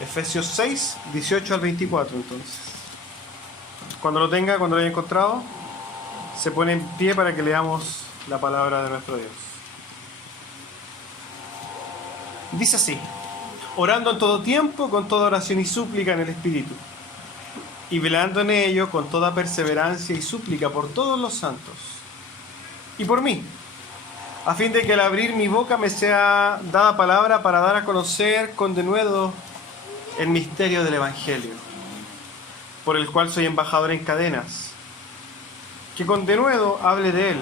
Efesios 6, 18 al 24, entonces. Cuando lo tenga, cuando lo haya encontrado, se pone en pie para que leamos la palabra de nuestro Dios. Dice así: orando en todo tiempo, con toda oración y súplica en el Espíritu, y velando en ello con toda perseverancia y súplica por todos los santos, y por mí, a fin de que al abrir mi boca me sea dada palabra para dar a conocer con denuedo el misterio del Evangelio, por el cual soy embajador en cadenas, que con denuedo hable de él,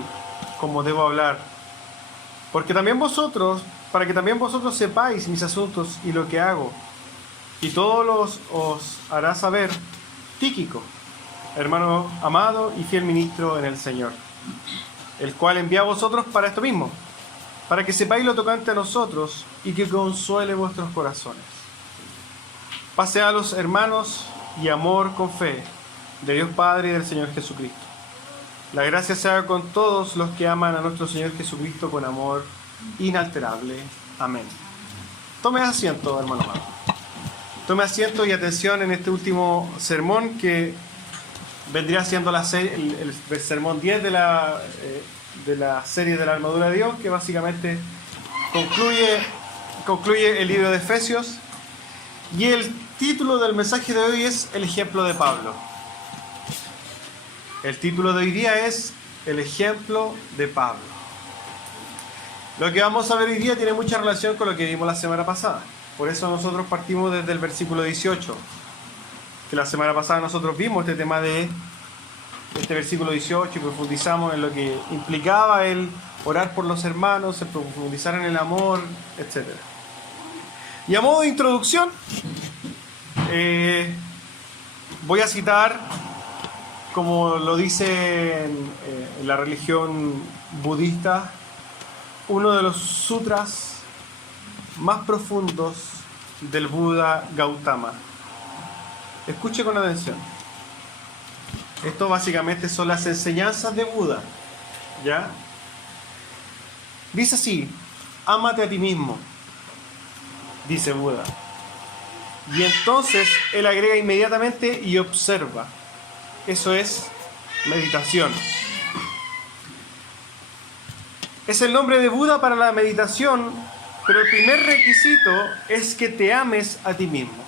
como debo hablar, para que también vosotros sepáis mis asuntos y lo que hago, y todos os hará saber Tíquico, hermano amado y fiel ministro en el Señor, el cual envía a vosotros para esto mismo, para que sepáis lo tocante a nosotros y que consuele vuestros corazones. Pase a los hermanos y amor con fe, de Dios Padre y del Señor Jesucristo. La gracia sea con todos los que aman a nuestro Señor Jesucristo con amor inalterable. Amén. Tome asiento, hermano amado. Tome asiento y atención en este último sermón que vendría siendo el sermón 10 de la serie de la armadura de Dios, que básicamente concluye el libro de Efesios. Y el título del mensaje de hoy es el ejemplo de Pablo. El título de hoy día es el ejemplo de Pablo. Lo que vamos a ver hoy día tiene mucha relación con lo que vimos la semana pasada. Por eso nosotros partimos desde el versículo 18. Que la semana pasada nosotros vimos este tema de este versículo 18 y profundizamos en lo que implicaba el orar por los hermanos, el profundizar en el amor, etc. Y a modo de introducción, voy a citar, como lo dice en la religión budista, uno de los sutras más profundos del Buda Gautama. Escuche con atención. Esto básicamente son las enseñanzas de Buda, ¿ya? Dice así: ámate a ti mismo, dice Buda. Y entonces él agrega inmediatamente: y observa. Eso es meditación. Es el nombre de Buda para la meditación, pero el primer requisito es que te ames a ti mismo.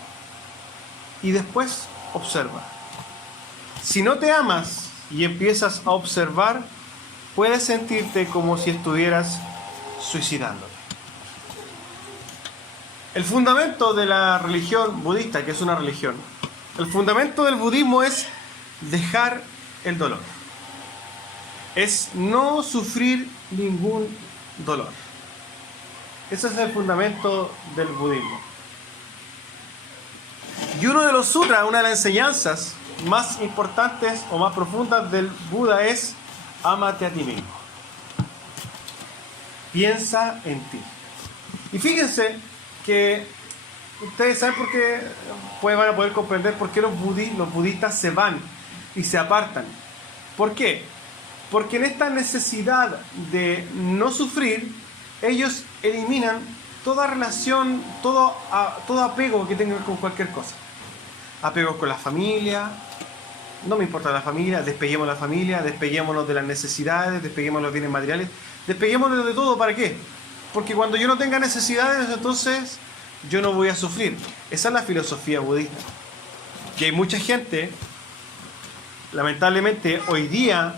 Y después observa. Si no te amas y empiezas a observar, puedes sentirte como si estuvieras suicidándote. El fundamento de la religión budista, que es una religión, el fundamento del budismo es dejar el dolor. Es no sufrir ningún dolor. Ese es el fundamento del budismo. Y uno de los sutras, una de las enseñanzas más importantes o más profundas del Buda es: ámate a ti mismo. Piensa en ti. Y fíjense que ustedes saben por qué, van a poder comprender por qué los budistas se van y se apartan. ¿Por qué? Porque en esta necesidad de no sufrir, ellos eliminan toda relación, todo apego que tengan con cualquier cosa. Apegos con la familia, no me importa la familia, despeguemos la familia, despeguémonos de las necesidades, despeguémonos de los bienes materiales, despeguémonos de todo. ¿Para qué? Porque cuando yo no tenga necesidades, entonces yo no voy a sufrir. Esa es la filosofía budista. Y hay mucha gente, lamentablemente hoy día,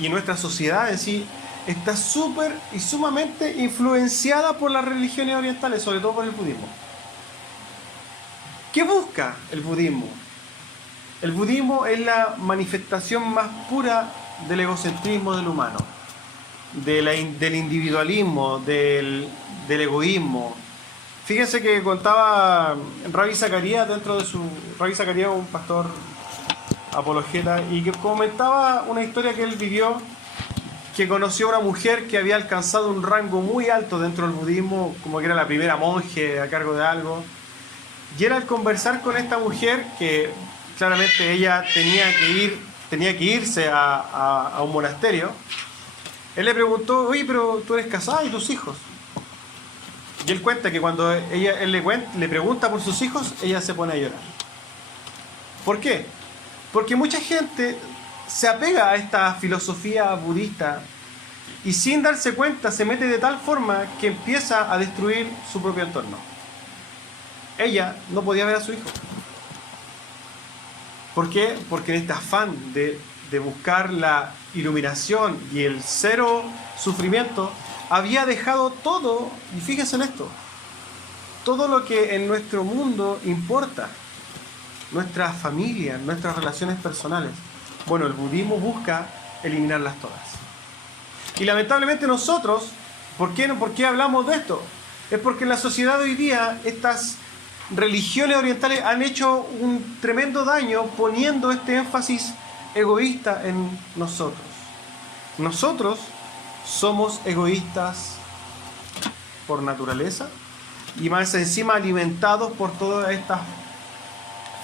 y nuestra sociedad en sí, está súper y sumamente influenciada por las religiones orientales, sobre todo por el budismo. ¿Qué busca el budismo? El budismo es la manifestación más pura del egocentrismo del humano, del individualismo, del egoísmo. Fíjense que contaba Ravi Zacharias Ravi Zacharias, un pastor apologeta, y que comentaba una historia que él vivió, que conoció a una mujer que había alcanzado un rango muy alto dentro del budismo, como que era la primera monje a cargo de algo. Y él, al conversar con esta mujer, que claramente ella tenía que irse a un monasterio, él le preguntó: oye, pero tú eres casada y tus hijos. Y él cuenta que cuando él le pregunta por sus hijos, ella se pone a llorar. ¿Por qué? Porque mucha gente se apega a esta filosofía budista y sin darse cuenta se mete de tal forma que empieza a destruir su propio entorno. Ella no podía ver a su hijo. ¿Por qué? Porque en este afán de buscar la iluminación y el cero sufrimiento, había dejado todo, y fíjense en esto, todo lo que en nuestro mundo importa, nuestras familias, nuestras relaciones personales. Bueno, el budismo busca eliminarlas todas. Y lamentablemente nosotros, ¿por qué hablamos de esto? Es porque en la sociedad de hoy día estas religiones orientales han hecho un tremendo daño poniendo este énfasis egoísta en nosotros. Nosotros somos egoístas por naturaleza y más encima alimentados por todas estas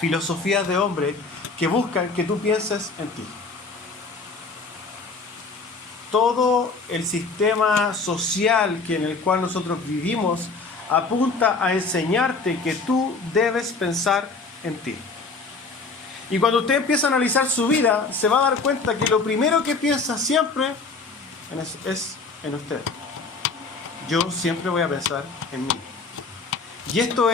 filosofías de hombre que buscan que tú pienses en ti. Todo el sistema social en el cual nosotros vivimos apunta a enseñarte que tú debes pensar en ti. Y cuando usted empieza a analizar su vida, se va a dar cuenta que lo primero que piensa siempre es en usted. Yo siempre voy a pensar en mí. Y esto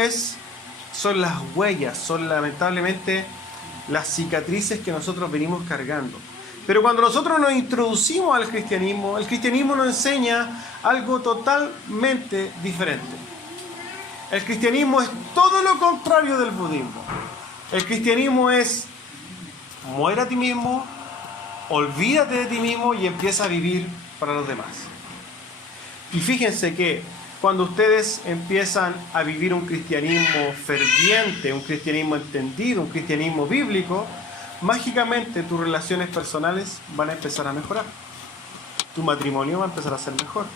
son las huellas, son lamentablemente las cicatrices que nosotros venimos cargando. Pero cuando nosotros nos introducimos al cristianismo, el cristianismo nos enseña algo totalmente diferente. El cristianismo es todo lo contrario del budismo. El cristianismo es: muere a ti mismo, olvídate de ti mismo y empieza a vivir para los demás. Y fíjense que cuando ustedes empiezan a vivir un cristianismo ferviente, un cristianismo entendido, un cristianismo bíblico, mágicamente tus relaciones personales van a empezar a mejorar. Tu matrimonio va a empezar a ser mejor.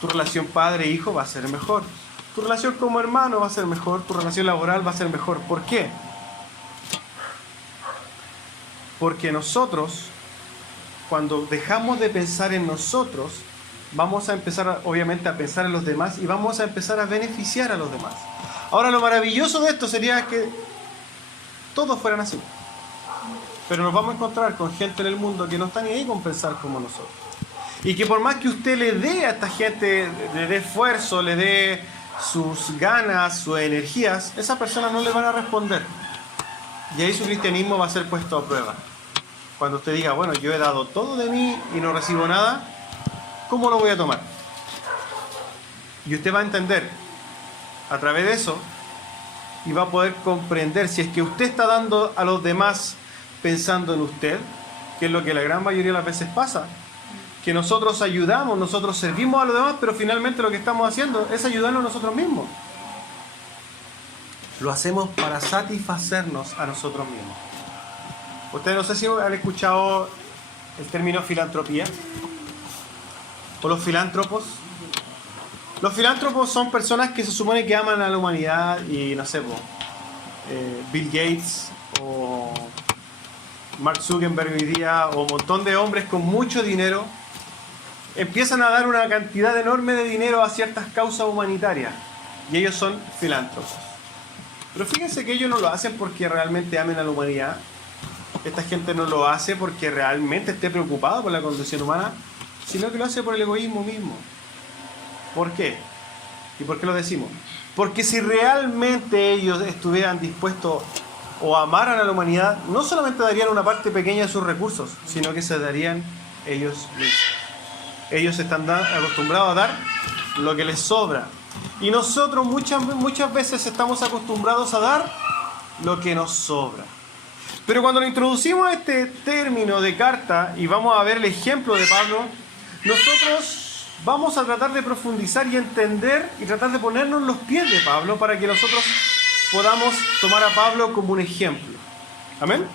Tu relación padre-hijo va a ser mejor. Tu relación como hermano va a ser mejor. Tu relación laboral va a ser mejor. ¿Por qué? Porque nosotros, cuando dejamos de pensar en nosotros, vamos a empezar obviamente a pensar en los demás y vamos a empezar a beneficiar a los demás. Ahora, lo maravilloso de esto sería que todos fueran así. Pero nos vamos a encontrar con gente en el mundo que no está ni ahí con pensar como nosotros. Y que por más que usted le dé a esta gente, le dé esfuerzo, le dé sus ganas, sus energías, esas personas no le van a responder. Y ahí su cristianismo va a ser puesto a prueba. Cuando usted diga, bueno, yo he dado todo de mí y no recibo nada, ¿cómo lo voy a tomar? Y usted va a entender a través de eso y va a poder comprender si es que usted está dando a los demás pensando en usted, que es lo que la gran mayoría de las veces pasa, que nosotros ayudamos, nosotros servimos a los demás, pero finalmente lo que estamos haciendo es ayudarnos a nosotros mismos. Lo hacemos para satisfacernos a nosotros mismos. Ustedes no sé si han escuchado el término filantropía o los filántropos. Los filántropos son personas que se supone que aman a la humanidad y no sé, Bill Gates o Mark Zuckerberg hoy día o un montón de hombres con mucho dinero empiezan a dar una cantidad enorme de dinero a ciertas causas humanitarias y ellos son filántropos. Pero fíjense que ellos no lo hacen porque realmente amen a la humanidad. Esta gente no lo hace porque realmente esté preocupada por la condición humana, sino que lo hace por el egoísmo mismo. ¿Por qué? ¿Y por qué lo decimos? Porque si realmente ellos estuvieran dispuestos o amaran a la humanidad, no solamente darían una parte pequeña de sus recursos, sino que se darían ellos mismos. Ellos están acostumbrados a dar lo que les sobra. Y nosotros muchas veces estamos acostumbrados a dar lo que nos sobra. Pero cuando introducimos este término de carta y vamos a ver el ejemplo de Pablo, nosotros vamos a tratar de profundizar y entender y tratar de ponernos en los pies de Pablo para que nosotros podamos tomar a Pablo como un ejemplo. ¿Amén?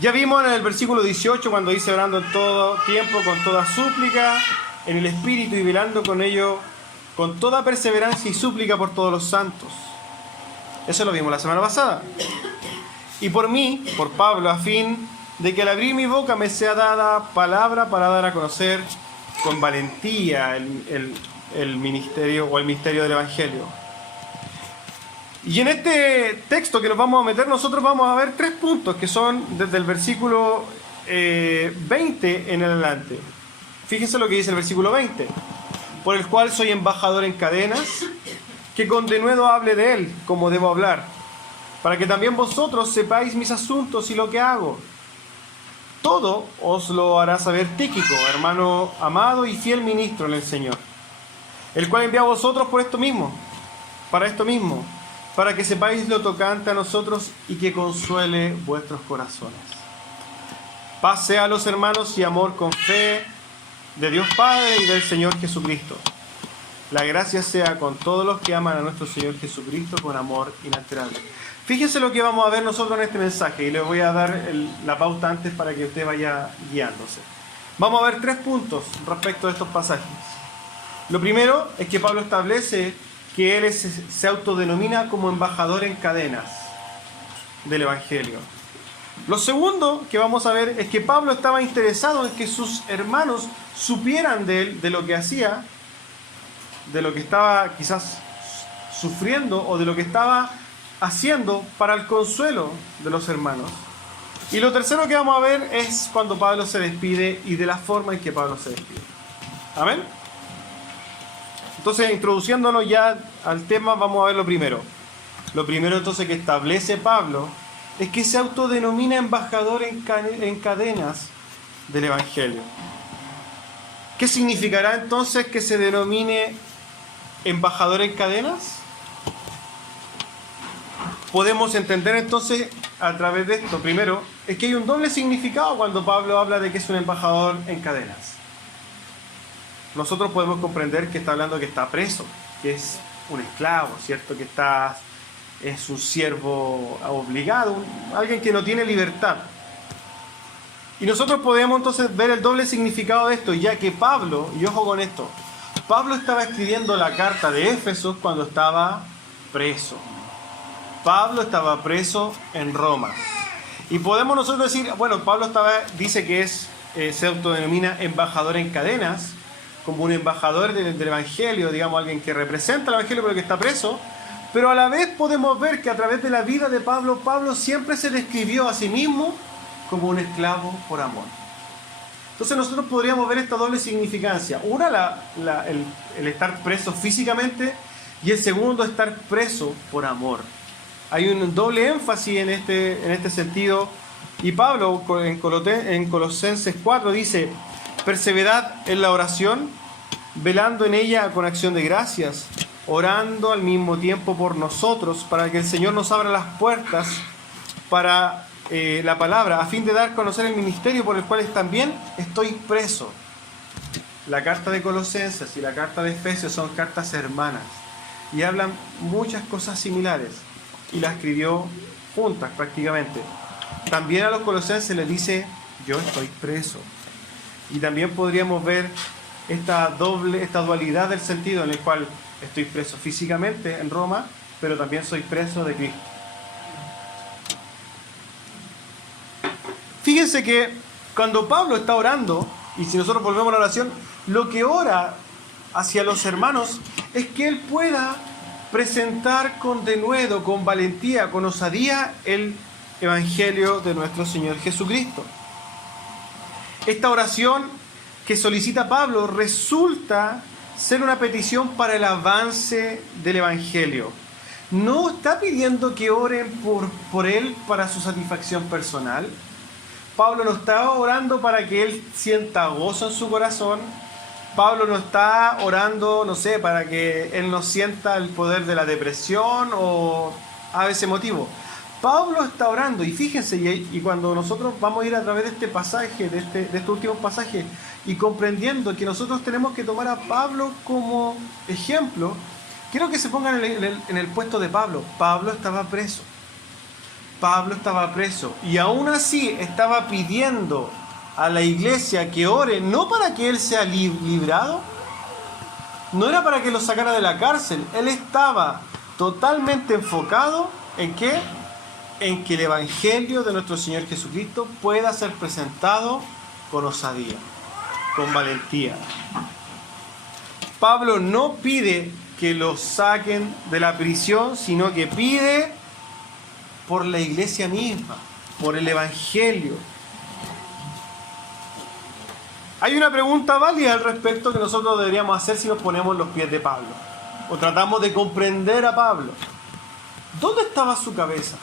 Ya vimos en el versículo 18 cuando dice orando en todo tiempo, con toda súplica, en el Espíritu y velando con ello, con toda perseverancia y súplica por todos los santos. Eso lo vimos la semana pasada. Y por mí, por Pablo, a fin de que al abrir mi boca me sea dada palabra para dar a conocer con valentía el el ministerio o el misterio del Evangelio. Y en este texto que nos vamos a meter, nosotros vamos a ver 3 puntos que son desde el versículo 20 en adelante. Fíjense lo que dice el versículo 20. Por el cual soy embajador en cadenas, que con denuedo hable de él, como debo hablar, para que también vosotros sepáis mis asuntos y lo que hago. Todo os lo hará saber Tíquico, hermano amado y fiel ministro en el Señor, el cual envía a vosotros por esto mismo, para que sepáis lo tocante a nosotros y que consuele vuestros corazones. Paz sea a los hermanos y amor con fe de Dios Padre y del Señor Jesucristo. La gracia sea con todos los que aman a nuestro Señor Jesucristo con amor inalterable. Fíjense lo que vamos a ver nosotros en este mensaje y les voy a dar la pauta antes para que usted vaya guiándose. Vamos a ver 3 puntos respecto a estos pasajes. Lo primero es que Pablo establece que él se autodenomina como embajador en cadenas del Evangelio. Lo segundo que vamos a ver es que Pablo estaba interesado en que sus hermanos supieran de él, de lo que hacía, de lo que estaba quizás sufriendo o de lo que estaba haciendo para el consuelo de los hermanos. Y lo tercero que vamos a ver es cuando Pablo se despide y de la forma en que Pablo se despide. ¿Amén? Entonces, introduciéndonos ya al tema, vamos a ver lo primero. Lo primero entonces que establece Pablo es que se autodenomina embajador en cadenas del Evangelio. ¿Qué significará entonces que se denomine embajador en cadenas? Podemos entender entonces a través de esto, primero, es que hay un doble significado cuando Pablo habla de que es un embajador en cadenas. Nosotros podemos comprender que está hablando que está preso, que es un esclavo, ¿cierto? Que es un siervo obligado, alguien que no tiene libertad. Y nosotros podemos entonces ver el doble significado de esto, ya que Pablo, y ojo con esto, Pablo estaba escribiendo la carta de Éfeso cuando estaba preso. Pablo estaba preso en Roma. Y podemos nosotros decir, bueno, Pablo dice que se autodenomina embajador en cadenas, como un embajador del Evangelio, digamos, alguien que representa el Evangelio pero que está preso. Pero a la vez podemos ver que a través de la vida de Pablo, Pablo siempre se describió a sí mismo como un esclavo por amor. Entonces nosotros podríamos ver esta doble significancia. Una, el estar preso físicamente, y el segundo, estar preso por amor. Hay un doble énfasis en este sentido. Y Pablo en Colosenses 4 dice: perseverad en la oración, velando en ella con acción de gracias, orando al mismo tiempo por nosotros, para que el Señor nos abra las puertas para la palabra, a fin de dar a conocer el ministerio por el cual también estoy preso. La carta de Colosenses y la carta de Efesios son cartas hermanas y hablan muchas cosas similares, y las escribió juntas prácticamente. También a los colosenses les dice: yo estoy preso. Y también podríamos ver esta dualidad del sentido en el cual estoy preso físicamente en Roma, pero también soy preso de Cristo. Fíjense que cuando Pablo está orando, y si nosotros volvemos a la oración, lo que ora hacia los hermanos es que él pueda presentar con denuedo, con valentía, con osadía el Evangelio de nuestro Señor Jesucristo. Esta oración que solicita Pablo resulta ser una petición para el avance del Evangelio. No está pidiendo que oren por él para su satisfacción personal. Pablo no está orando para que él sienta gozo en su corazón. Pablo no está orando, no sé, para que él no sienta el poder de la depresión o a ese motivo. Pablo está orando, y fíjense, y cuando nosotros vamos a ir a través de este pasaje, de este último pasaje, y comprendiendo que nosotros tenemos que tomar a Pablo como ejemplo, quiero que se pongan en el puesto de Pablo. Pablo estaba preso. Pablo estaba preso, y aún así estaba pidiendo a la iglesia que ore, no para que él sea librado, no era para que lo sacara de la cárcel. Él estaba totalmente enfocado ¿en qué? En que el Evangelio de nuestro Señor Jesucristo pueda ser presentado con osadía, con valentía. Pablo no pide que lo saquen de la prisión, sino que pide por la iglesia misma, por el Evangelio. Hay una pregunta válida al respecto que nosotros deberíamos hacer si nos ponemos en los pies de Pablo, o tratamos de comprender a Pablo. ¿Dónde estaba su cabeza?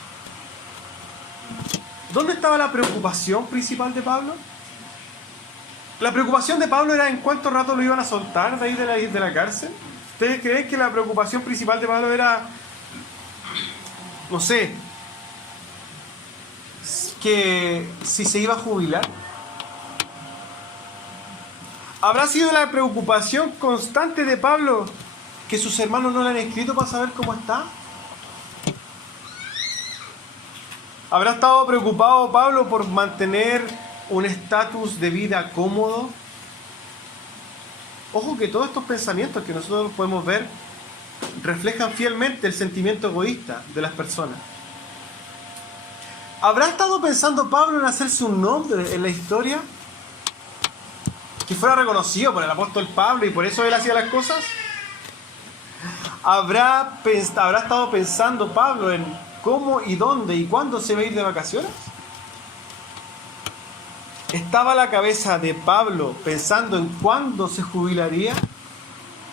¿Dónde estaba la preocupación principal de Pablo? La preocupación de Pablo era en cuánto rato lo iban a soltar de ahí de la cárcel. ¿Ustedes creen que la preocupación principal de Pablo era, no sé, que si se iba a jubilar? ¿Habrá sido la preocupación constante de Pablo que sus hermanos no le han escrito para saber cómo está? ¿Habrá estado preocupado Pablo por mantener un estatus de vida cómodo? Ojo que todos estos pensamientos que nosotros podemos ver reflejan fielmente el sentimiento egoísta de las personas. ¿Habrá estado pensando Pablo en hacerse un nombre en la historia? ¿Que fuera reconocido por el apóstol Pablo y por eso él hacía las cosas? ¿Habrá estado pensando Pablo en cómo y dónde y cuándo se va a ir de vacaciones? ¿Estaba la cabeza de Pablo pensando en cuándo se jubilaría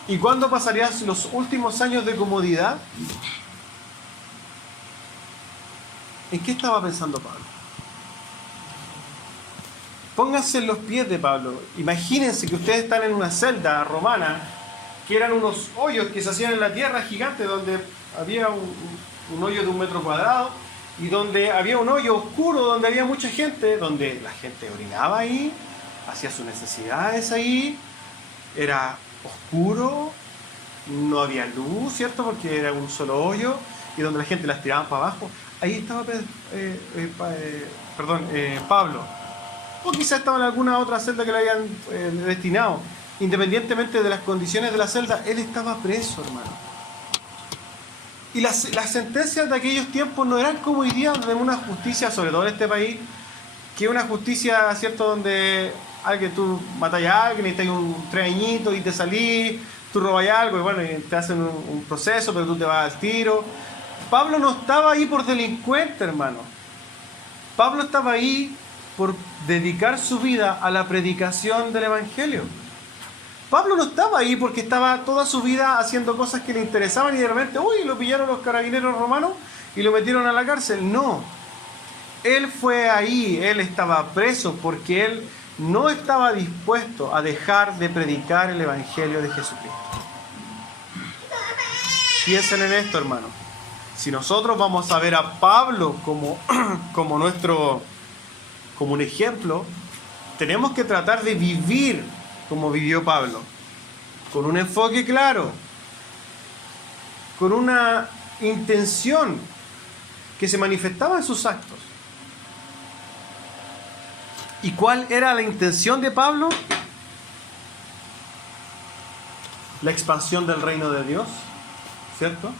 y cuándo pasaría los últimos años de comodidad? ¿En qué estaba pensando Pablo? Pónganse en los pies de Pablo. Imagínense que ustedes están en una celda romana, que eran unos hoyos que se hacían en la tierra gigantes, donde había un hoyo de 1 metro cuadrado, y donde había un hoyo oscuro, donde había mucha gente, donde la gente orinaba ahí, hacía sus necesidades ahí, era oscuro, no había luz, ¿cierto? Porque era un solo hoyo, y donde la gente las tiraba para abajo. Ahí estaba Pablo. O quizás estaba en alguna otra celda que le habían destinado. Independientemente de las condiciones de la celda, él estaba preso, hermano. Y las sentencias de aquellos tiempos no eran como hoy día, de una justicia, sobre todo en este país, que una justicia, ¿cierto?, donde tú matas a alguien y te hay un 3 añitos y te salís, tú robas algo y bueno, y te hacen un proceso, pero tú te vas al tiro. Pablo no estaba ahí por delincuente, hermano. Pablo estaba ahí por dedicar su vida a la predicación del Evangelio. Pablo no estaba ahí porque estaba toda su vida haciendo cosas que le interesaban y de repente, lo pillaron los carabineros romanos y lo metieron a la cárcel. No. Él fue ahí, él estaba preso porque él no estaba dispuesto a dejar de predicar el Evangelio de Jesucristo. Piensen en esto, hermano. Si nosotros vamos a ver a Pablo como un ejemplo, tenemos que tratar de vivir como vivió Pablo, con un enfoque claro, con una intención que se manifestaba en sus actos. ¿Y cuál era la intención de Pablo? La expansión del reino de Dios, ¿cierto?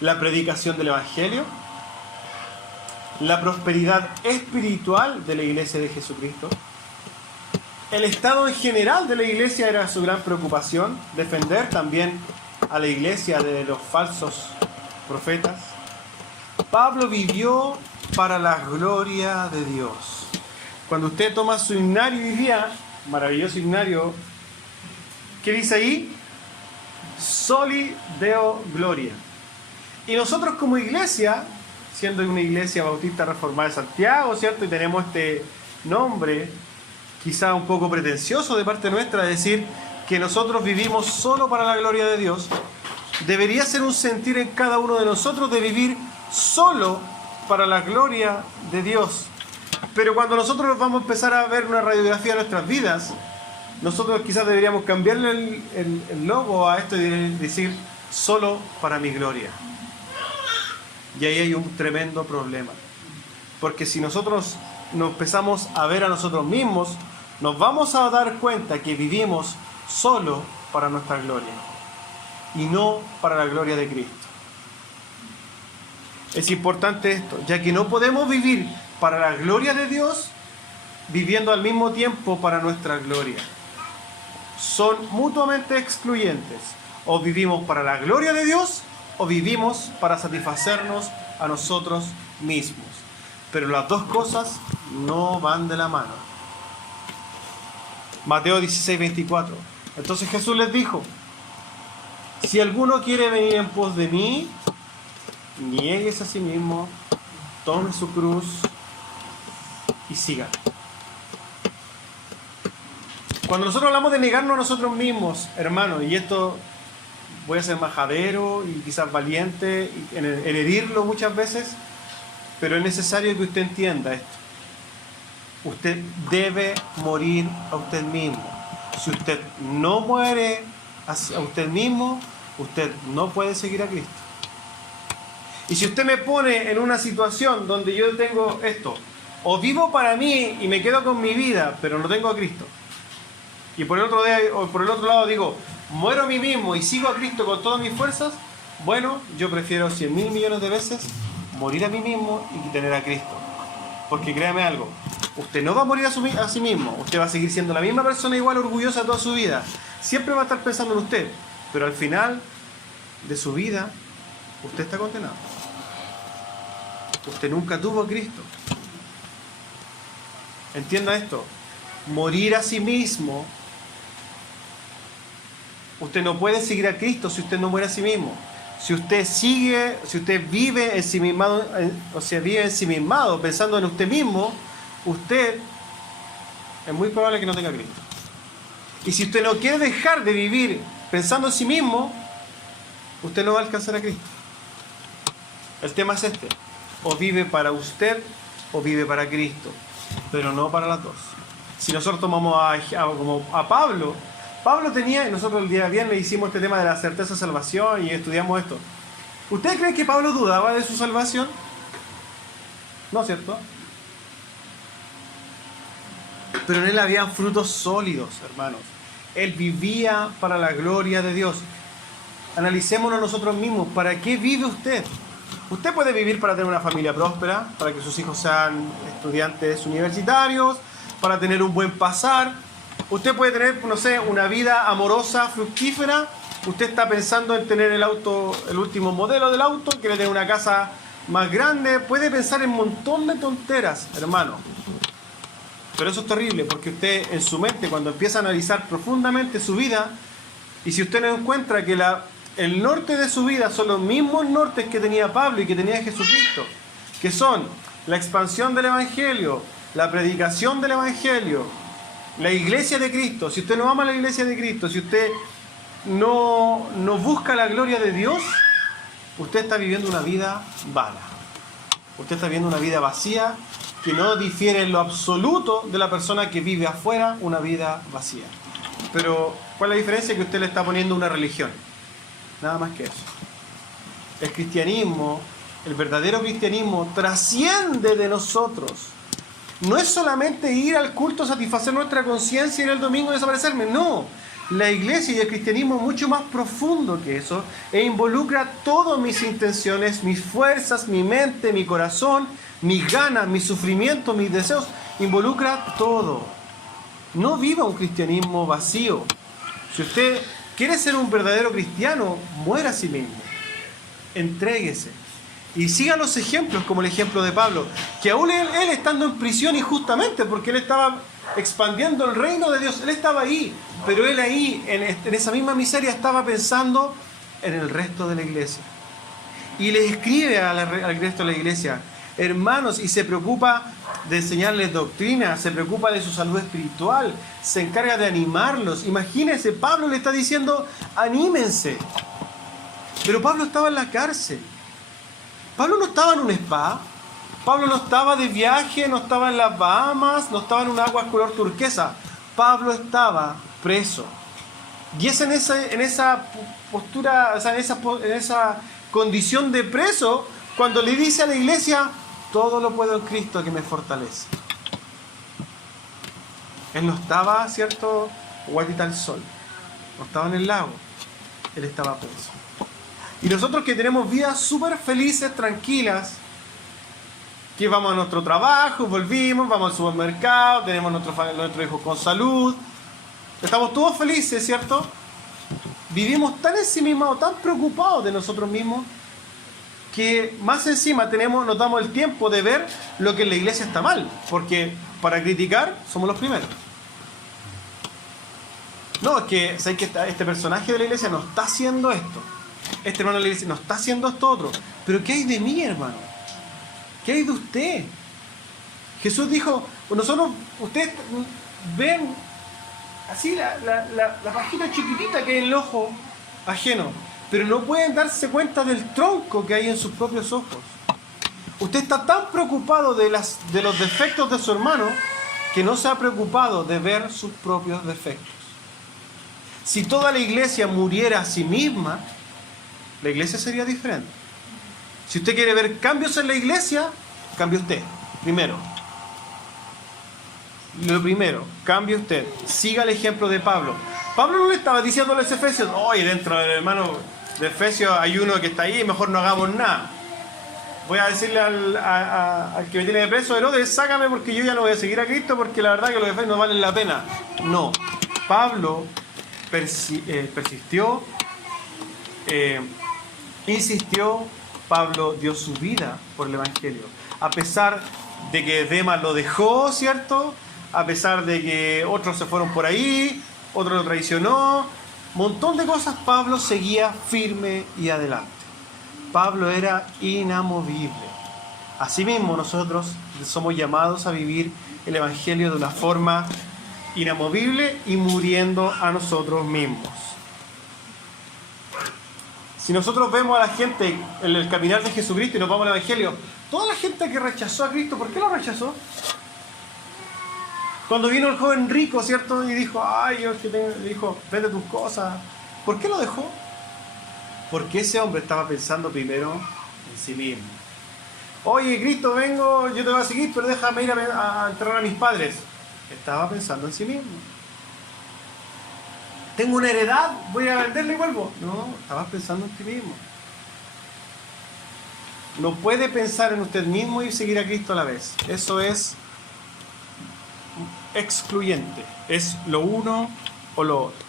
La predicación del Evangelio, la prosperidad espiritual de la iglesia de Jesucristo. El estado en general de la iglesia era su gran preocupación, defender también a la iglesia de los falsos profetas. Pablo vivió para la gloria de Dios. Cuando usted toma su himnario hoy día, maravilloso himnario, ¿qué dice ahí? Soli Deo Gloria. Y nosotros como iglesia, siendo una iglesia bautista reformada de Santiago, ¿cierto? Y tenemos este nombre, quizá un poco pretencioso de parte nuestra, decir que nosotros vivimos solo para la gloria de Dios. Debería ser un sentir en cada uno de nosotros de vivir solo para la gloria de Dios. Pero cuando nosotros vamos a empezar a ver una radiografía de nuestras vidas, nosotros quizás deberíamos cambiarle el logo a esto y decir solo para mi gloria. Y ahí hay un tremendo problema. Porque si nosotros nos empezamos a ver a nosotros mismos, nos vamos a dar cuenta que vivimos solo para nuestra gloria y no para la gloria de Cristo. Es importante esto, ya que no podemos vivir para la gloria de Dios viviendo al mismo tiempo para nuestra gloria. son mutuamente excluyentes. O vivimos para la gloria de Dios o vivimos para satisfacernos a nosotros mismos. Pero las dos cosas no van de la mano. Mateo 16:24. Entonces Jesús les dijo: si alguno quiere venir en pos de mí, niéguese a sí mismo, tome su cruz y siga. Cuando nosotros hablamos de negarnos a nosotros mismos, hermanos, y esto voy a ser majadero y quizás valiente en herirlo muchas veces, pero es necesario que usted entienda esto. Usted debe morir a usted mismo. Si usted no muere a usted mismo, usted no puede seguir a Cristo. Y si usted me pone en una situación donde yo tengo esto, o vivo para mí y me quedo con mi vida, pero no tengo a Cristo, y por el otro lado digo, muero a mí mismo y sigo a Cristo con todas mis fuerzas, bueno, yo prefiero 100.000 millones de veces morir a mí mismo y tener a Cristo. Porque créame algo, usted no va a morir a sí mismo, usted va a seguir siendo la misma persona igual orgullosa toda su vida. Siempre va a estar pensando en usted, pero al final de su vida, usted está condenado. Usted nunca tuvo a Cristo. Entienda esto, morir a sí mismo. Usted no puede seguir a Cristo si usted no muere a sí mismo. Si usted vive ensimismado, pensando en usted mismo, usted es muy probable que no tenga a Cristo. Y si usted no quiere dejar de vivir pensando en sí mismo, usted no va a alcanzar a Cristo. El tema es este: o vive para usted o vive para Cristo, pero no para las dos. Si nosotros tomamos a Pablo tenía, y nosotros el día viernes hicimos este tema de la certeza de salvación y estudiamos esto. ¿Ustedes creen que Pablo dudaba de su salvación? ¿No es cierto? Pero en él habían frutos sólidos, hermanos. Él vivía para la gloria de Dios. Analicémonos nosotros mismos. ¿Para qué vive usted? Usted puede vivir para tener una familia próspera, para que sus hijos sean estudiantes universitarios, para tener un buen pasar. Usted puede tener, no sé, una vida amorosa, fructífera. Usted está pensando en tener el auto, el último modelo del auto, quiere tener una casa más grande. Puede pensar en un montón de tonteras, hermano. Pero eso es terrible, porque usted en su mente, cuando empieza a analizar profundamente su vida, y si usted no encuentra que el norte de su vida son los mismos nortes que tenía Pablo y que tenía Jesucristo, que son la expansión del Evangelio, la predicación del Evangelio, la iglesia de Cristo. Si usted no ama la iglesia de Cristo, si usted no busca la gloria de Dios, usted está viviendo una vida vana. Usted está viviendo una vida vacía que no difiere en lo absoluto de la persona que vive afuera una vida vacía. Pero, ¿cuál es la diferencia? Que usted le está poniendo una religión. Nada más que eso. El cristianismo, el verdadero cristianismo, trasciende de nosotros. No es solamente ir al culto, satisfacer nuestra conciencia, ir el domingo y desaparecerme. No. La iglesia y el cristianismo es mucho más profundo que eso e involucra todas mis intenciones, mis fuerzas, mi mente, mi corazón, mis ganas, mis sufrimientos, mis deseos. Involucra todo. No viva un cristianismo vacío. Si usted quiere ser un verdadero cristiano, muera a sí mismo. Entréguese. Y siga los ejemplos, como el ejemplo de Pablo, que aún él estando en prisión injustamente, porque él estaba expandiendo el reino de Dios, él estaba ahí, pero él ahí, en esa misma miseria, estaba pensando en el resto de la iglesia. Y le escribe al resto de la iglesia, hermanos, y se preocupa de enseñarles doctrina, se preocupa de su salud espiritual, se encarga de animarlos. Imagínense, Pablo le está diciendo, anímense. Pero Pablo estaba en la cárcel. Pablo no estaba en un spa, Pablo no estaba de viaje, no estaba en las Bahamas, no estaba en un agua color turquesa. Pablo estaba preso. Y es en esa postura, o sea, en esa condición de preso, cuando le dice a la iglesia, todo lo puedo en Cristo que me fortalece. Él no estaba, ¿cierto?, guatita al sol, no estaba en el lago, él estaba preso. Y nosotros que tenemos vidas súper felices, tranquilas, que vamos a nuestro trabajo, volvimos, vamos al supermercado, tenemos nuestros hijos con salud, Estamos todos felices, ¿cierto? Vivimos tan ensimismados, tan preocupados de nosotros mismos, que más encima nos damos el tiempo de ver lo que en la iglesia está mal, porque para criticar somos los primeros. No, es que, ¿sabes que este personaje de la iglesia no está haciendo esto? Este hermano de la iglesia no está haciendo esto otro. Pero ¿qué hay de mí, hermano? ¿Qué hay de usted? Jesús dijo, nosotros, ustedes ven así la pajita chiquitita que hay en el ojo ajeno, pero no pueden darse cuenta del tronco que hay en sus propios ojos. Usted está tan preocupado de los defectos de su hermano que no se ha preocupado de ver sus propios defectos. Si toda la iglesia muriera a sí misma, la iglesia sería diferente. Si usted quiere ver cambios en la iglesia, cambie usted, primero. Lo primero, cambie usted. Siga el ejemplo de Pablo. Pablo no le estaba diciendo a los efesios, oye, dentro del hermano de Efesios hay uno que está ahí, mejor no hagamos nada. Voy a decirle al que me tiene de preso, Herodes, sácame porque yo ya no voy a seguir a Cristo porque la verdad que los efesios no valen la pena. No, Pablo persistió, insistió, Pablo dio su vida por el Evangelio. A pesar de que Demas lo dejó, ¿cierto? A pesar de que otros se fueron por ahí, otro lo traicionó, montón de cosas, Pablo seguía firme y adelante. Pablo era inamovible. Asimismo, nosotros somos llamados a vivir el Evangelio de una forma inamovible y muriendo a nosotros mismos. Si nosotros vemos a la gente en el caminar de Jesucristo y nos vamos al Evangelio, toda la gente que rechazó a Cristo, ¿por qué lo rechazó? Cuando vino el joven rico, ¿cierto? Y dijo, dijo, vende tus cosas. ¿Por qué lo dejó? Porque ese hombre estaba pensando primero en sí mismo. Oye, Cristo, vengo, yo te voy a seguir, pero déjame ir a enterrar a mis padres. Estaba pensando en sí mismo. Tengo una heredad, voy a venderla y vuelvo. No, estabas pensando en ti mismo. No puede pensar en usted mismo y seguir a Cristo a la vez. Eso es excluyente. Es lo uno o lo otro.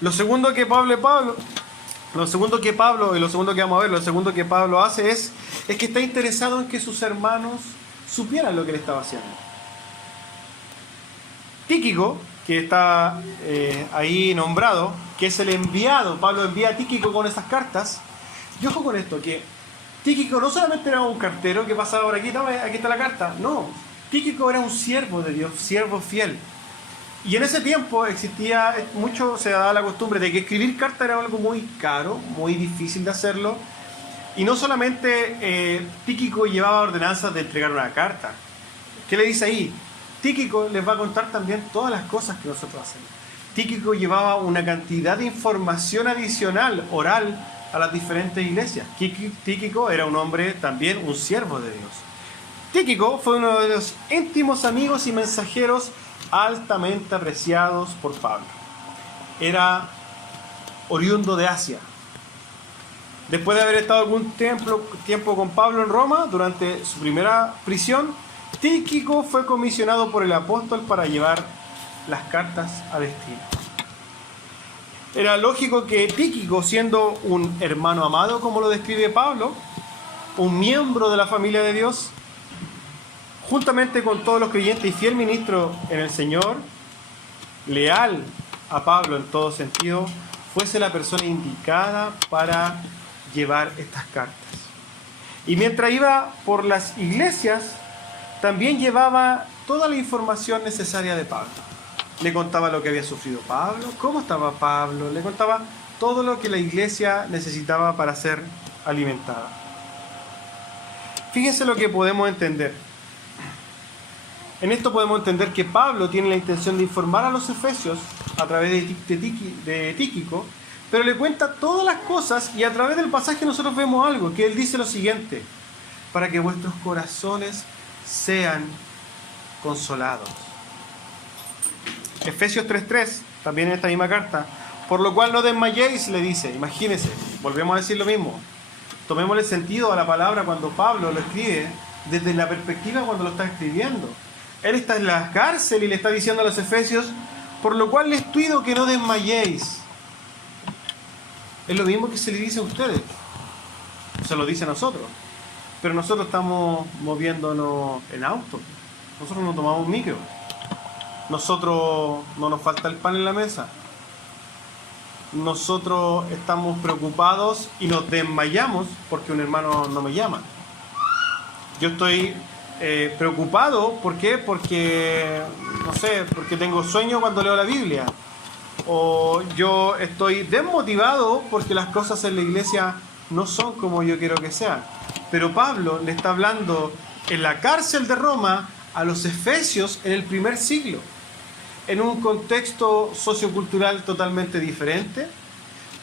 Lo segundo que Pablo que Pablo hace es que está interesado en que sus hermanos supieran lo que él estaba haciendo. Tíquico, que está ahí nombrado, que es el enviado, Pablo envía a Tíquico con esas cartas. Y ojo con esto, que Tíquico no solamente era un cartero que pasaba por aquí, aquí está la carta, no, Tíquico era un siervo de Dios, siervo fiel. Y en ese tiempo se daba la costumbre de que escribir carta era algo muy caro, muy difícil de hacerlo. Y no solamente Tíquico llevaba ordenanzas de entregar una carta. ¿Qué le dice ahí? Tíquico les va a contar también todas las cosas que nosotros hacemos. Tíquico llevaba una cantidad de información adicional, oral, a las diferentes iglesias. Tíquico era un hombre también, un siervo de Dios. Tíquico fue uno de los íntimos amigos y mensajeros altamente apreciados por Pablo. Era oriundo de Asia. Después de haber estado algún tiempo con Pablo en Roma, durante su primera prisión, Tíquico fue comisionado por el apóstol para llevar las cartas a destino. Era lógico que Tíquico, siendo un hermano amado, como lo describe Pablo, un miembro de la familia de Dios, juntamente con todos los creyentes y fiel ministro en el Señor, leal a Pablo en todo sentido, fuese la persona indicada para llevar estas cartas. Y mientras iba por las iglesias, también llevaba toda la información necesaria de Pablo. Le contaba lo que había sufrido Pablo, cómo estaba Pablo, le contaba todo lo que la iglesia necesitaba para ser alimentada. Fíjense lo que podemos entender. En esto podemos entender que Pablo tiene la intención de informar a los efesios a través de Tíquico, pero le cuenta todas las cosas y a través del pasaje nosotros vemos algo, que él dice lo siguiente: para que vuestros corazones sean consolados. Efesios 3:3, también en esta misma carta, por lo cual no desmayéis, le dice. Imagínense, volvemos a decir lo mismo. Tomémosle sentido a la palabra cuando Pablo lo escribe desde la perspectiva cuando lo está escribiendo. Él está en la cárcel y le está diciendo a los efesios: Por lo cual les pido que no desmayéis. Es lo mismo que se le dice a ustedes. Se lo dice a nosotros. Pero nosotros estamos moviéndonos en auto. Nosotros no tomamos micro. Nosotros no nos falta el pan en la mesa. Nosotros estamos preocupados y nos desmayamos porque un hermano no me llama. Yo estoy preocupado, ¿por qué? Porque, no sé, porque tengo sueño cuando leo la Biblia. O yo estoy desmotivado porque las cosas en la iglesia no son como yo quiero que sean. Pero Pablo le está hablando en la cárcel de Roma a los efesios en el primer siglo, en un contexto sociocultural totalmente diferente,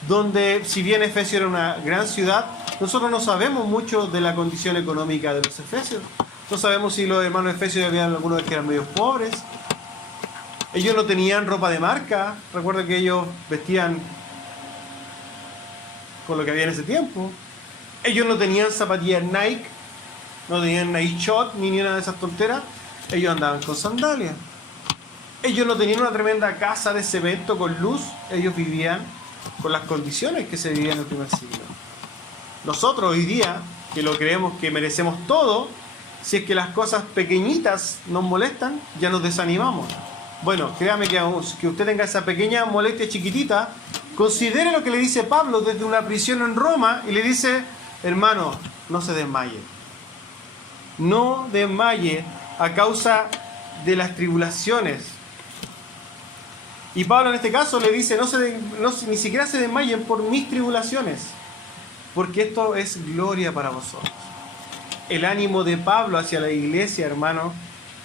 donde si bien Efesio era una gran ciudad, nosotros no sabemos mucho de la condición económica de los efesios. No sabemos si los hermanos efesios habían algunos que eran medios pobres. Ellos no tenían ropa de marca. Recuerda que ellos vestían con lo que había en ese tiempo. Ellos no tenían zapatillas Nike, no tenían Nike Shot ni nada de esas tonteras. Ellos andaban con sandalias. Ellos no tenían una tremenda casa de cemento con luz. Ellos vivían con las condiciones que se vivían en el primer siglo. Nosotros hoy día, que lo creemos que merecemos todo, si es que las cosas pequeñitas nos molestan, ya nos desanimamos. Bueno, créame que usted tenga esa pequeña molestia chiquitita, considere lo que le dice Pablo desde una prisión en Roma y le dice: hermano, no se desmaye. No desmaye a causa de las tribulaciones. Y Pablo en este caso le dice: ni siquiera se desmayen por mis tribulaciones, porque esto es gloria para vosotros. El ánimo de Pablo hacia la iglesia, hermano,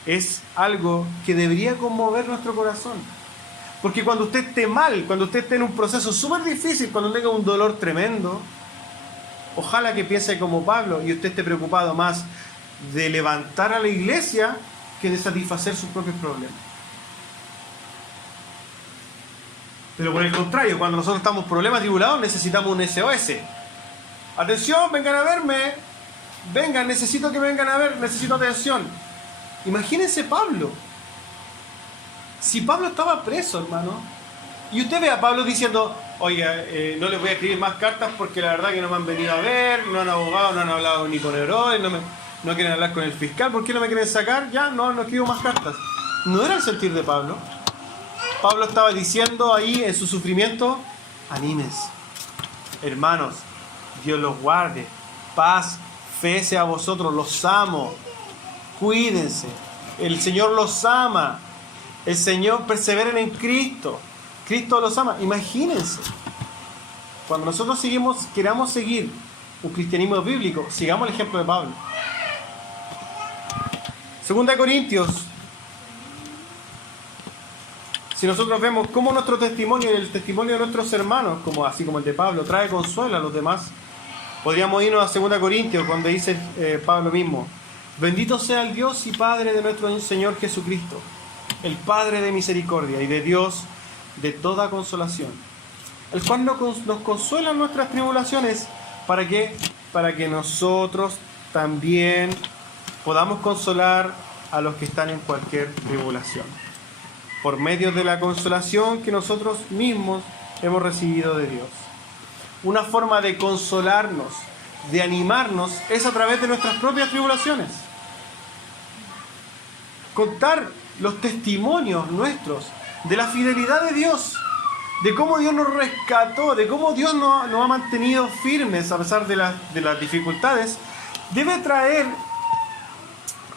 es algo que debería conmover nuestro corazón. Porque cuando usted esté mal, cuando usted esté en un proceso súper difícil, cuando tenga un dolor tremendo, ojalá que piense como Pablo y usted esté preocupado más de levantar a la iglesia que de satisfacer sus propios problemas. Pero por el contrario, cuando nosotros estamos problemas tribulados, necesitamos un SOS. Atención, vengan a verme. Vengan, necesito que vengan a ver, necesito atención. Imagínense Pablo. Si Pablo estaba preso, hermano, y usted ve a Pablo diciendo: oiga, no les voy a escribir más cartas porque la verdad que no me han venido a ver, no han abogado, no han hablado ni con Herodes, no quieren hablar con el fiscal, ¿por qué no me quieren sacar? Ya, no escribo más cartas. No era el sentir de Pablo. Pablo estaba diciendo ahí en su sufrimiento: anímense, hermanos, Dios los guarde, paz, fe sea a vosotros, los amo, cuídense, el Señor los ama, el Señor, perseveren en Cristo, Cristo los ama. Imagínense, cuando nosotros queramos seguir un cristianismo bíblico, sigamos el ejemplo de Pablo. 2 Corintios. Si nosotros vemos cómo nuestro testimonio y el testimonio de nuestros hermanos, así como el de Pablo, trae consuelo a los demás, podríamos irnos a 2 Corintios, donde dice Pablo mismo: bendito sea el Dios y Padre de nuestro Señor Jesucristo, el Padre de misericordia y de Dios de toda consolación, el cual nos consuela en nuestras tribulaciones, para que nosotros también podamos consolar a los que están en cualquier tribulación, por medio de la consolación que nosotros mismos hemos recibido de Dios. Una forma de consolarnos, de animarnos, es a través de nuestras propias tribulaciones. Contar los testimonios nuestros de la fidelidad de Dios, de cómo Dios nos rescató, de cómo Dios nos ha mantenido firmes a pesar de las dificultades, debe traer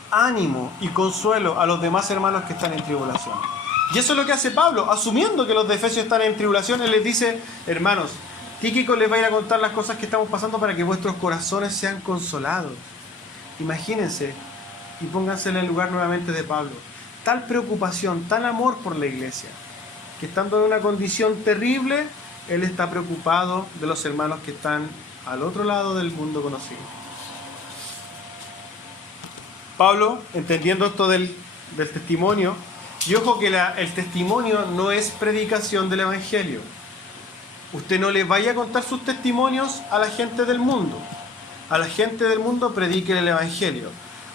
ánimo y consuelo a los demás hermanos que están en tribulación. Y eso es lo que hace Pablo, asumiendo que los de Efesios están en tribulación. Él les dice: hermanos, Tíquico les va a ir a contar las cosas que estamos pasando para que vuestros corazones sean consolados. Imagínense y pónganse en el lugar nuevamente de Pablo. Tal preocupación, tal amor por la iglesia, que estando en una condición terrible, él está preocupado de los hermanos que están al otro lado del mundo conocido. Pablo, entendiendo esto del testimonio, y ojo que el testimonio no es predicación del Evangelio. Usted no le vaya a contar sus testimonios a la gente del mundo. A la gente del mundo predique el Evangelio.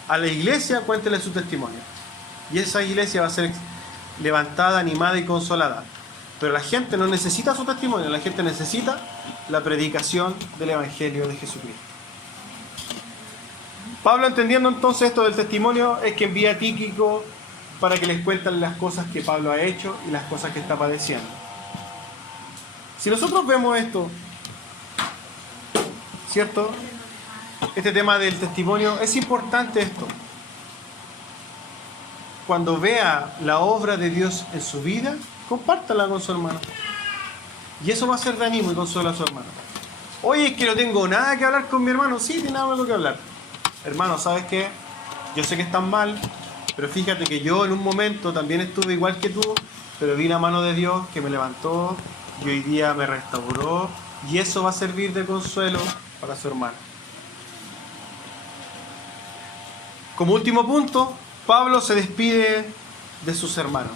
A la iglesia cuéntele su testimonio. Y esa iglesia va a ser levantada, animada y consolada. Pero la gente no necesita su testimonio, la gente necesita la predicación del Evangelio de Jesucristo. Pablo, entendiendo entonces esto del testimonio, es que envía a Tíquico para que les cuenten las cosas que Pablo ha hecho y las cosas que está padeciendo. Si nosotros vemos esto, ¿cierto? Este tema del testimonio, es importante esto. Cuando vea la obra de Dios en su vida, compártala con su hermano. Y eso va a ser de ánimo y consuelo a su hermano. Oye, es que no tengo nada que hablar con mi hermano. Sí, tiene algo que hablar. Hermano, ¿sabes qué? Yo sé que estás mal, pero fíjate que yo en un momento también estuve igual que tú, pero vi la mano de Dios que me levantó y hoy día me restauró, y eso va a servir de consuelo para su hermano. Como último punto, Pablo se despide de sus hermanos.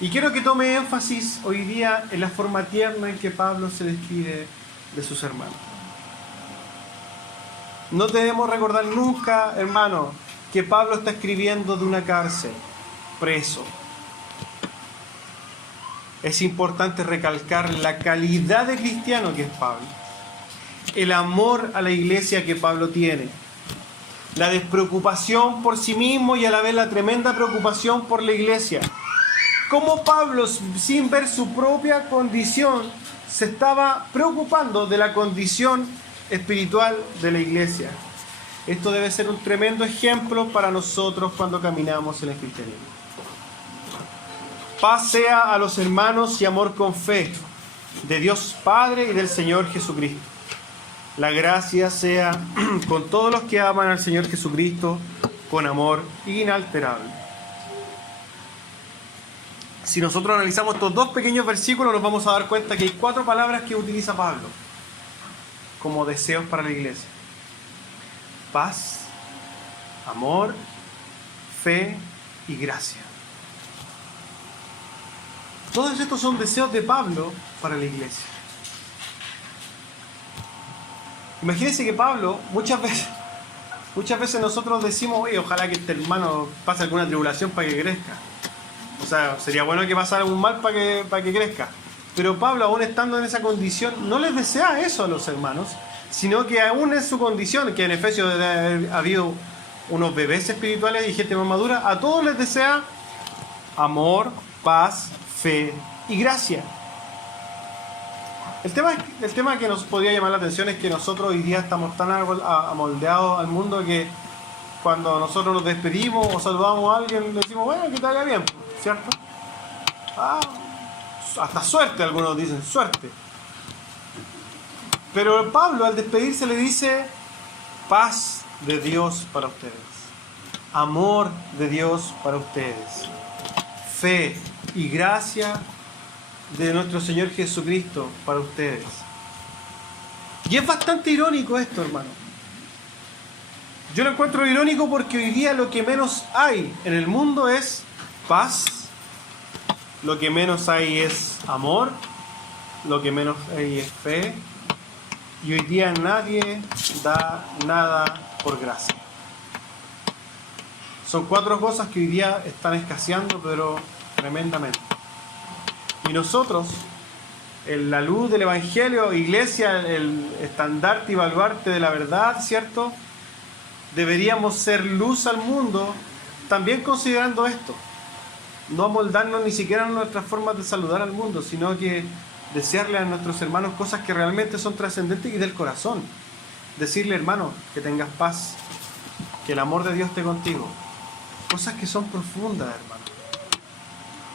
Y quiero que tome énfasis hoy día en la forma tierna en que Pablo se despide de sus hermanos. No debemos recordar nunca, hermano, que Pablo está escribiendo de una cárcel, preso. Es importante recalcar la calidad de cristiano que es Pablo, el amor a la iglesia que Pablo tiene, la despreocupación por sí mismo y a la vez la tremenda preocupación por la iglesia. Cómo Pablo, sin ver su propia condición, se estaba preocupando de la condición espiritual de la iglesia. Esto debe ser un tremendo ejemplo para nosotros cuando caminamos en el cristianismo. Paz sea a los hermanos y amor con fe de Dios Padre y del Señor Jesucristo. La gracia sea con todos los que aman al Señor Jesucristo con amor inalterable. Si nosotros analizamos estos dos pequeños versículos, nos vamos a dar cuenta que hay 4 palabras que utiliza Pablo como deseos para la iglesia: paz, amor, fe y gracia. Todos estos son deseos de Pablo para la iglesia. Imagínense que Pablo, muchas veces nosotros decimos, oye, ojalá que este hermano pase alguna tribulación para que crezca. O sea, sería bueno que pasara algún mal para que crezca. Pero Pablo, aún estando en esa condición, no les desea eso a los hermanos, sino que aún en su condición, que en Efesios debe haber habido unos bebés espirituales y gente más madura, a todos les desea amor, paz, fe y gracia. El tema que nos podría llamar la atención es que nosotros hoy día estamos tan amoldeados al mundo que cuando nosotros nos despedimos o saludamos a alguien, le decimos, bueno, que te vaya bien, ¿cierto? Hasta suerte, algunos dicen, suerte. Pero Pablo al despedirse le dice, paz de Dios para ustedes, amor de Dios para ustedes, fe y gracia de nuestro Señor Jesucristo para ustedes. Y es bastante irónico esto, hermano. Yo lo encuentro irónico porque hoy día lo que menos hay en el mundo es paz, lo que menos hay es amor, lo que menos hay es fe, y hoy día nadie da nada por gracia. Son 4 cosas que hoy día están escaseando, pero tremendamente. Y nosotros, en la luz del Evangelio, iglesia, el estandarte y baluarte de la verdad, ¿cierto? Deberíamos ser luz al mundo, también considerando esto. No amoldarnos ni siquiera en nuestras formas de saludar al mundo, sino que desearle a nuestros hermanos cosas que realmente son trascendentes y del corazón. Decirle, hermano, que tengas paz, que el amor de Dios esté contigo. Cosas que son profundas, hermano.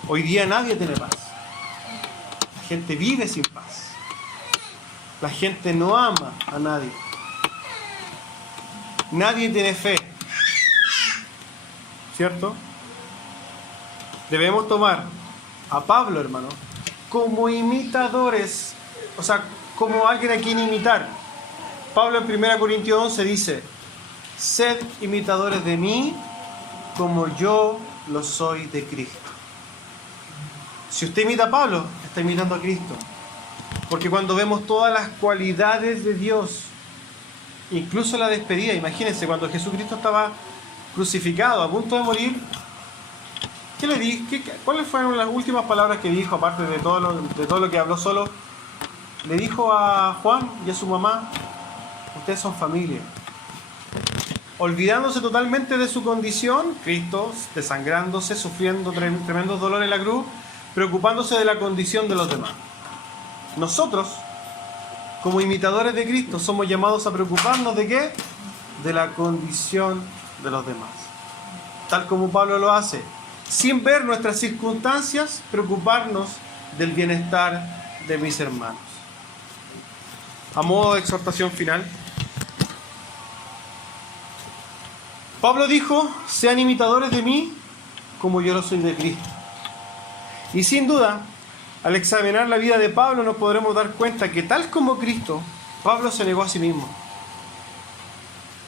Hoy día nadie tiene paz. La gente vive sin paz. La gente no ama a nadie. Nadie tiene fe. ¿Cierto? Debemos tomar a Pablo, hermano, como imitadores, o sea, como alguien a quien imitar. Pablo en 1 Corintios 11 dice, sed imitadores de mí como yo lo soy de Cristo. Si usted imita a Pablo, está imitando a Cristo. Porque cuando vemos todas las cualidades de Dios, incluso la despedida, imagínense, cuando Jesucristo estaba crucificado, a punto de morir, ¿Qué le di? ¿Cuáles fueron las últimas palabras que dijo, aparte de todo lo que habló solo? Le dijo a Juan y a su mamá: ustedes son familia. Olvidándose totalmente de su condición, Cristo desangrándose, sufriendo tremendos dolores en la cruz, preocupándose de la condición de los demás. Nosotros, como imitadores de Cristo, somos llamados a preocuparnos ¿de qué? De la condición de los demás. Tal como Pablo lo hace, sin ver nuestras circunstancias, preocuparnos del bienestar de mis hermanos. A modo de exhortación final, Pablo dijo: sean imitadores de mí como yo lo soy de Cristo. Y sin duda, al examinar la vida de Pablo nos podremos dar cuenta que tal como Cristo, Pablo se negó a sí mismo.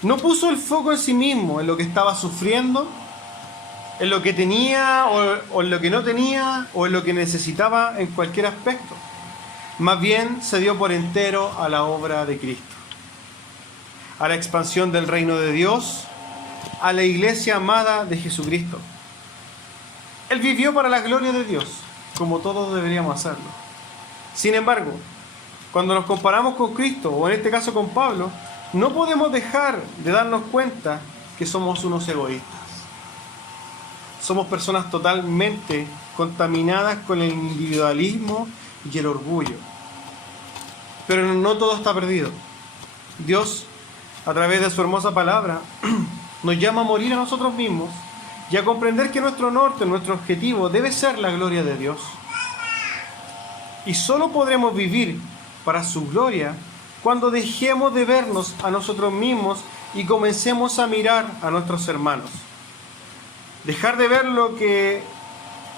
No puso el foco en sí mismo, en lo que estaba sufriendo, en lo que tenía o en lo que no tenía, o en lo que necesitaba en cualquier aspecto. Más bien se dio por entero a la obra de Cristo, a la expansión del reino de Dios, a la iglesia amada de Jesucristo. Él vivió para la gloria de Dios, como todos deberíamos hacerlo. Sin embargo, cuando nos comparamos con Cristo, o en este caso con Pablo, no podemos dejar de darnos cuenta que somos unos egoístas. Somos personas totalmente contaminadas con el individualismo y el orgullo. Pero no todo está perdido. Dios, a través de su hermosa palabra, nos llama a morir a nosotros mismos y a comprender que nuestro norte, nuestro objetivo, debe ser la gloria de Dios. Y solo podremos vivir para su gloria cuando dejemos de vernos a nosotros mismos y comencemos a mirar a nuestros hermanos. Dejar de ver lo que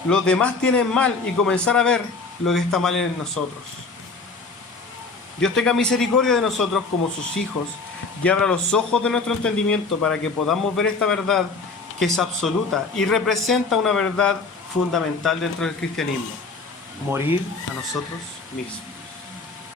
los demás tienen mal y comenzar a ver lo que está mal en nosotros. Dios tenga misericordia de nosotros como sus hijos y abra los ojos de nuestro entendimiento para que podamos ver esta verdad que es absoluta y representa una verdad fundamental dentro del cristianismo: morir a nosotros mismos.